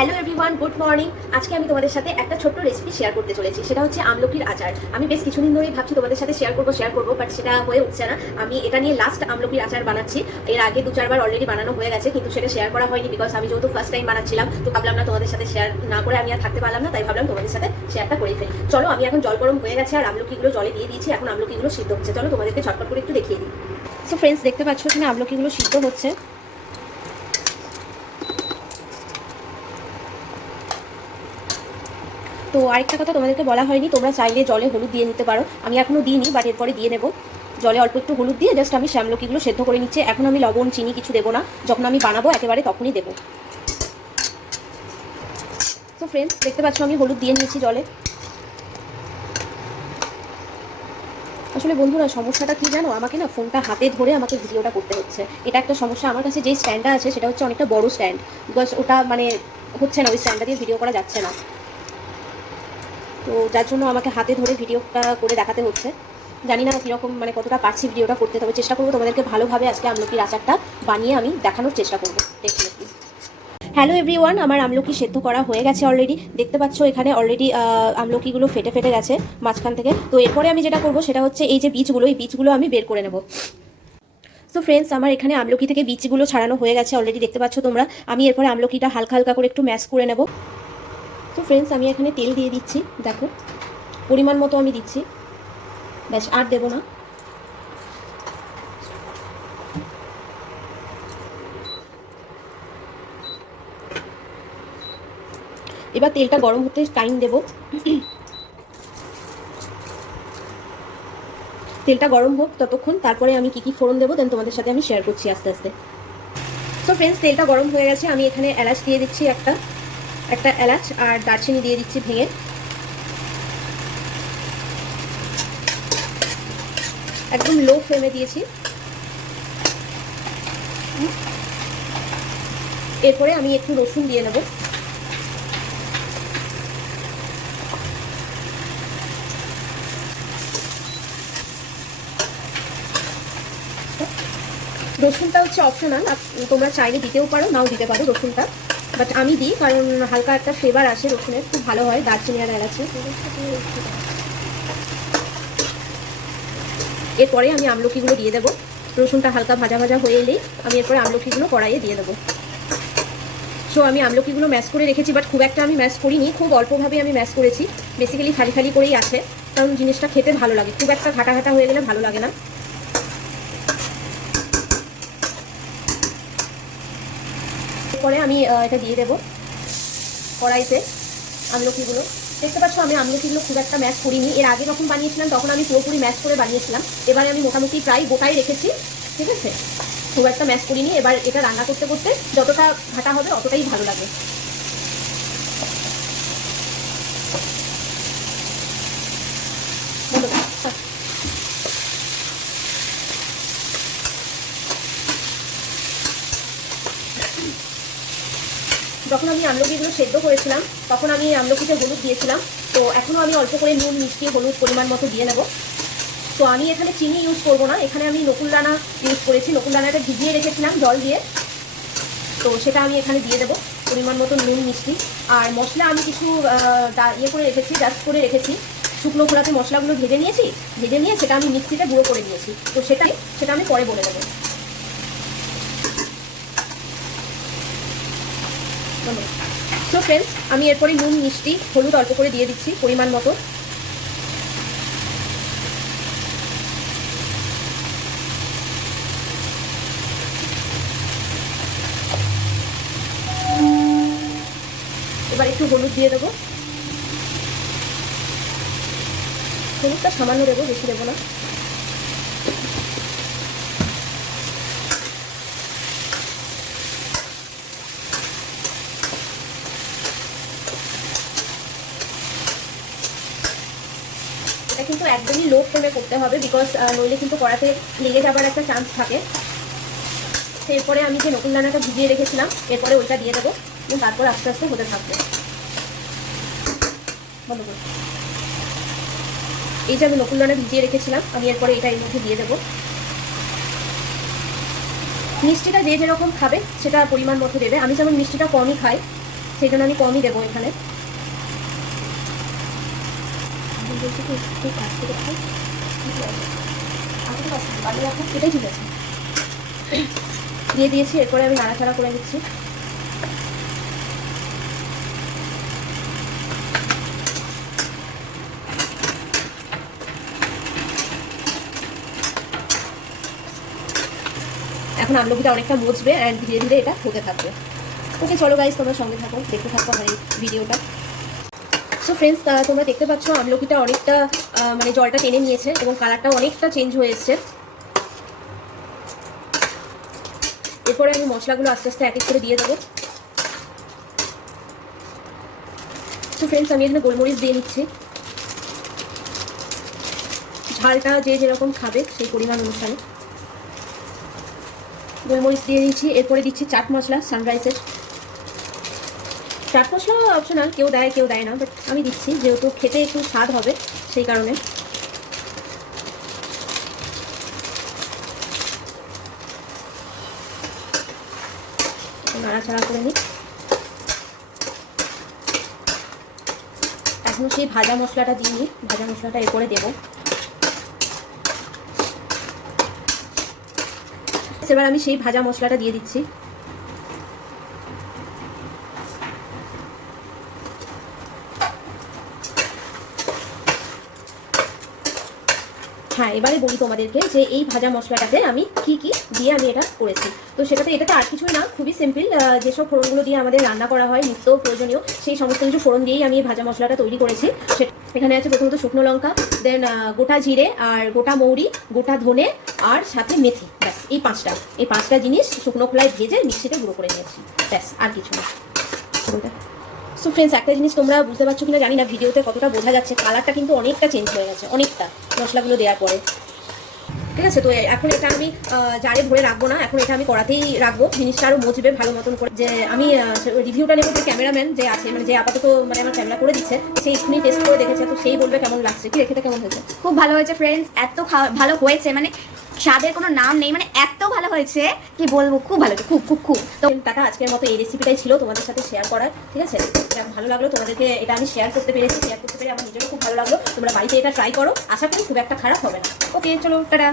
Hello everyone, good morning. আজকে আমি তোমাদের সাথে একটা ছোট্ট রেসিপি শেয়ার করতে চলেছি, সেটা হচ্ছে আমলকির আচার। আমি বেশ কিছুদিন ধরেই ভাবছি তোমাদের সাথে শেয়ার করবো, বাট সেটা হয়ে উঠছে না। আমি এটা নিয়ে লাস্ট আমলকির আচার বানাচ্ছি। এর আগে 2-4 বার অলরেডি বানানো হয়ে গেছে, কিন্তু সেটা শেয়ার করা হয়নি বিকজ আমি যেহেতু ফার্স্ট টাইম বানাচ্ছিলাম, তো ভাবলাম না তোমাদের সাথে শেয়ার না করে আমি আর থাকতে পারলাম না, তাই ভাবলাম তোমাদের সাথে শেয়ারটা করে ফেলি। চলো, আমি এখন জল গরম হয়ে গেছে আর আমলকিগুলো জলে দিয়ে দিয়েছি। এখন আমলকিগুলো সিদ্ধ হচ্ছে, চলো তোমাদেরকে ঝটপট করে একটু দেখিয়ে দিই। সো ফ্রেন্ডস, দেখতে পাচ্ছ এখানে আমলকিগুলো সিদ্ধ হচ্ছে। তো আরেকটা কথা তোমাদেরকে বলা হয়নি, তোমরা চাইলে জলে হলুদ দিয়ে নিতে পারো। আমি এখনো দিইনি, বাট এরপরে দিয়ে নেবো। জলে অল্প একটু হলুদ দিয়ে জাস্ট আমি আমলকিগুলো সেদ্ধ করে নিচ্ছি। এখন আমি লবণ চিনি কিছু দেবো না, যখন আমি বানাবো একেবারে তখনই দেবো। তো ফ্রেন্ডস, দেখতে পাচ্ছ আমি হলুদ দিয়ে নিয়েছি জলে। আসলে বন্ধুরা, সমস্যাটা কি জানো, আমাকে না ফোনটা হাতে ধরে আমাকে ভিডিওটা করতে হচ্ছে। এটা একটা সমস্যা। আমার কাছে যে স্ট্যান্ডটা আছে সেটা হচ্ছে অনেকটা বড় স্ট্যান্ড, বিকজ ওটা মানে হচ্ছে না, ওই স্ট্যান্ডটা দিয়ে ভিডিও করা যাচ্ছে না। তো যার জন্য আমাকে হাতে ধরে ভিডিওটা করে দেখাতে হচ্ছে। জানি না কীরকম মানে কতটা পারছি ভিডিওটা করতে, তবে চেষ্টা করবো তোমাদেরকে ভালোভাবে আজকে আমলকির আচারটা বানিয়ে আমি দেখানোর চেষ্টা করবো। ডেফিনেটলি। হ্যালো এভরিওয়ান, আমার আমলকি সেদ্ধ করা হয়ে গেছে অলরেডি। দেখতে পাচ্ছ এখানে অলরেডি আমলকিগুলো ফেটে ফেটে গেছে মাঝখান থেকে। তো এরপরে আমি যেটা করবো সেটা হচ্ছে এই যে বীজগুলো, এই বীজগুলো আমি বের করে নেব। সো ফ্রেন্ডস, আমার এখানে আমলকি থেকে বীজগুলো ছাড়ানো হয়ে গেছে অলরেডি, দেখতে পাচ্ছ তোমরা। আমি এরপরে আমলকিটা হালকা হালকা করে একটু ম্যাশ করে নেব। তো ফ্রেন্ডস, আমি এখানে তেল দিয়ে দিচ্ছি, দেখো পরিমাণ মতো আমি দিচ্ছি, ব্যাস আর দেবো না। এবার তেলটা গরম হতে টাইম দেব। তেলটা গরম হোক ততক্ষণ, তারপরে আমি কি ফোড়ন দেবো দেন তোমাদের সাথে আমি শেয়ার করছি আস্তে আস্তে। সো ফ্রেন্ডস, তেলটা গরম হয়ে গেছে। আমি এখানে এলাচ দিয়ে দিচ্ছি, একটা এলাচ আর দারচিনি দিয়ে দিচ্ছি ভেঙে। একদম লো ফ্লেমে দিয়েছি। এরপরে আমি একটু রসুন দিয়ে নেব। রসুনটা হচ্ছে অপশনাল, তোমরা চাইলে দিতেও পারো, নাও দিতে পারো রসুনটা, বাট আমি দিই কারণ হালকা একটা ফ্লেভার আসে রসুনের, খুব ভালো হয় দারচিনি আর এলাচি। এরপরে আমি আমলকিগুলো দিয়ে দেবো। রসুনটা হালকা ভাজা ভাজা হয়ে এলেই আমি এরপরে আমলকিগুলো কড়াইয়ে দিয়ে দেবো। সো আমি আমলকিগুলো ম্যাশ করে রেখেছি, বাট খুব একটা আমি ম্যাশ করিনি, খুব অল্পভাবে আমি ম্যাশ করেছি। বেসিক্যালি খালি খালি করেই আছে, কারণ জিনিসটা খেতে ভালো লাগে, খুব একটা ঘাটা ঘাটা হয়ে গেলে ভালো লাগে না। এরপরে আমি এটা দিয়ে দেবো কড়াইতে আমলকিগুলো। দেখতে পাচ্ছ আমি আমলকিগুলো খুব একটা ম্যাশ করিনি। এর আগে যখন বানিয়েছিলাম তখন আমি পুরোপুরি ম্যাশ করে বানিয়েছিলাম, এবারে আমি মোটামুটি প্রায় গোটাই রেখেছি, ঠিক আছে। খুব একটা ম্যাশ করিনি। এবার এটা রান্না করতে করতে যতটা ঘাটা হবে অতটাই ভালো লাগে। যখন আমি আমলকিগুলো সেদ্ধ করেছিলাম তখন আমি আমলকিতে হলুদ দিয়েছিলাম, তো এখনও আমি অল্প করে নুন মিষ্টি হলুদ পরিমাণ মতো দিয়ে নেব। তো আমি এখানে চিনি ইউজ করবো না, এখানে আমি নকুলদানা ইউজ করেছি। নকুলদানাটা ভিজিয়ে রেখেছিলাম জল দিয়ে, তো সেটা আমি এখানে দিয়ে দেবো পরিমাণ মতো নুন মিষ্টি। আর মশলা আমি কিছু ইয়ে করে রেখেছি, জাস্ট করে রেখেছি। শুকনো খোলাতে মশলাগুলো ভেজে নিয়ে সেটা আমি মিক্সিতে গুঁড়ো করে নিয়েছি, তো সেটা আমি পরে বলে দেবো। সো ফ্রেন্ডস, আমি এরপরে নুন মিষ্টি হলুদ অল্প করে দিয়ে দিচ্ছি পরিমাণ মতো। এবার একটু হলুদ দিয়ে দেবো, হলুদটা সামান্য দেবো, বেশি দেবো না। এটা কিন্তু একদমই লো ফ্লেমে করতে হবে, বিকজ নইলে কিন্তু কড়াতে লেগে যাবার একটা চান্স থাকে। এরপরে আমি যে নকুলদানাটা ভিজিয়ে রেখেছিলাম এরপরে ওইটা দিয়ে দেবো এবং তারপর আস্তে আস্তে হতে থাকবে। বন্ধ করো। এই যে আমি নকুলদানা ভিজিয়ে রেখেছিলাম, আমি এরপরে এটা এর মধ্যে দিয়ে দেবো। মিষ্টিটা যে যেরকম খাবে সেটা পরিমাণ মতো দেবে। আমি যেমন মিষ্টিটা কমই খাই, সেই জন্য আমি কমই দেবো এখানে। এটাই ঠিক আছে, দিয়ে দিয়েছি। এরপরে আমি নাড়াচাড়া করে দিচ্ছি। এখন আমলকিটা অনেকটা মজবে অ্যান্ড ধীরে ধীরে এটা হতে থাকবে। ওকে চলো গাইস, তোমরা সঙ্গে থাকো, দেখতে থাকো আমার এই ভিডিওটা। সো ফ্রেন্ডস, তোমরা দেখতে পাচ্ছ আমলকিটা অনেকটা মানে জলটা টেনে নিয়েছে এবং কালারটা অনেকটা চেঞ্জ হয়ে এসছে। এরপরে আমি মশলাগুলো আস্তে আস্তে এক এক করে দিয়ে দেবো। সো ফ্রেন্ডস, আমি এখানে গোলমরিচ দিয়ে নিচ্ছি। ঝালটা যে যেরকম খাবে সেই পরিমাণ অনুসারে গোলমরিচ দিয়ে দিচ্ছি। এরপরে দিচ্ছি চাট মশলা সানরাইজের। চাট মশলা অপশনাল, কেউ দেয় কেউ দেয় না, বাট আমি দিচ্ছি যেহেতু খেতে একটু স্বাদ হবে সেই কারণে। নাড়াচাড়া করে নিই। এখনো সেই ভাজা মশলাটা দিইনি, ভাজা মশলাটা এরপরে দেবো। এবার আমি সেই ভাজা মশলাটা দিয়ে দিচ্ছি। হ্যাঁ, এবারে বলি তোমাদেরকে যে এই ভাজা মশলাটাতে আমি কি কি দিয়ে আমি এটা করেছি। তো সেটাতে এটাতে আর কিছুই না, খুবই সিম্পল। যেসব ফোড়নগুলো দিয়ে আমাদের রান্না করা হয় নিত্য প্রয়োজনীয়, সেই সমস্ত কিছু ফোড়ন দিয়েই আমি এই ভাজা মশলাটা তৈরি করেছি। এখানে আছে প্রথমত শুকনো লঙ্কা, দেন গোটা জিরে আর গোটা মৌরি, গোটা ধনে আর সাথে মেথি। ব্যাস এই পাঁচটা জিনিস শুকনো খোলায় ভেজে মিক্সিতে গুঁড়ো করে নিয়েছি। ব্যাস, আর কিছু না। সো ফ্রেন্ডস, একটা জিনিস তোমরা বুঝতে পারছো কিনা জানি না, ভিডিওতে কতটা বোঝা যাচ্ছে, কালারটা কিন্তু অনেকটা চেঞ্জ হয়ে গেছে, অনেকটা মশলাগুলো দেওয়ার পরে। ঠিক আছে, তো এখন এটা আমি জারে ভরে রাখবো না, এখন এটা আমি কড়াতেই রাখবো। জিনিসটা আরও মজবে ভালো মতন করে। যে আমি রিভিউটা নেবো যে ক্যামেরাম্যান যে আছে, মানে যে আপাতত মানে আমার ক্যামেরা করে দিচ্ছে, সেই এক্ষুনি টেস্ট করে দেখেছে, তো সেই বলবে কেমন লাগছে। কি রেখেতে কেমন হয়েছে? খুব ভালো হয়েছে ফ্রেন্ডস, এত ভালো হয়েছে মানে স্বাদের কোনো নাম নেই, মানে এত ভালো হয়েছে কি বলবো, খুব ভালো হয়েছে, খুব খুব খুব। তো টাটা, আজকের মতো এই রেসিপিটাই ছিল তোমাদের সাথে শেয়ার করার। ঠিক আছে, ভালো লাগলো তোমাদেরকে, এটা আমি শেয়ার করতে পেরে আমার নিজেরও খুব ভালো লাগলো। তোমরা বাড়িতে এটা ট্রাই করো, আশা করি খুব একটা খারাপ হবে না। ওকে চলো, টাটা।